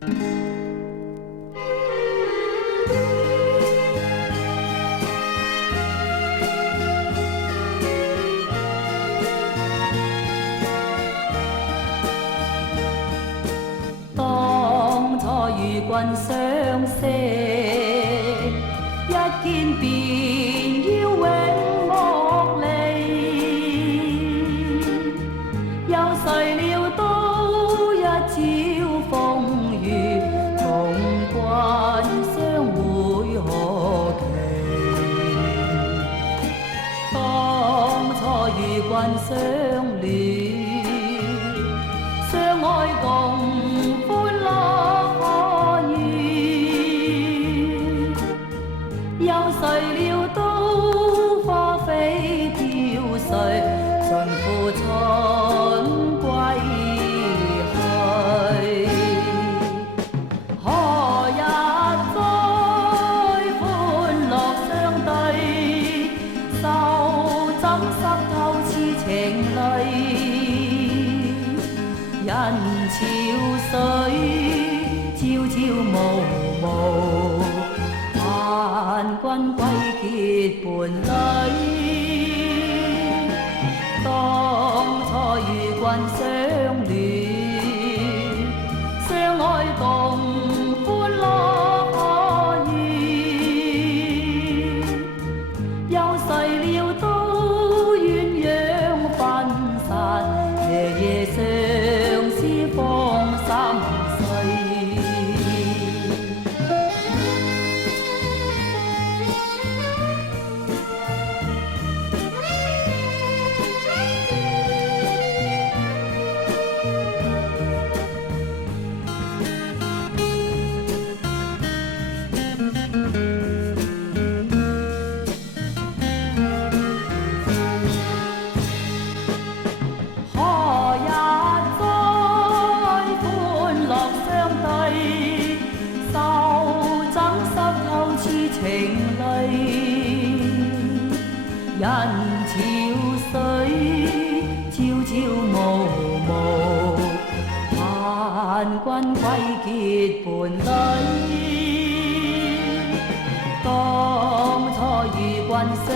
當初與君相識，一見便要永莫離，有誰料到一朝風雨，同君相會何期？當初與君相戀，相愛共歡樂可言，有誰料到花飛飄逝，盡付春歸去。何日再歡樂相對，手怎濕透痴情淚？人潮水朝朝暮暮，盼君歸結伴侶。當初與君相戀，相愛共歡樂可言，有誰料到鴛鴦分散，夜夜相思方三世。何日再歡樂相對，手怎濕透痴情淚？人潮水朝朝暮暮，盼君歸結伴侶。當初與君相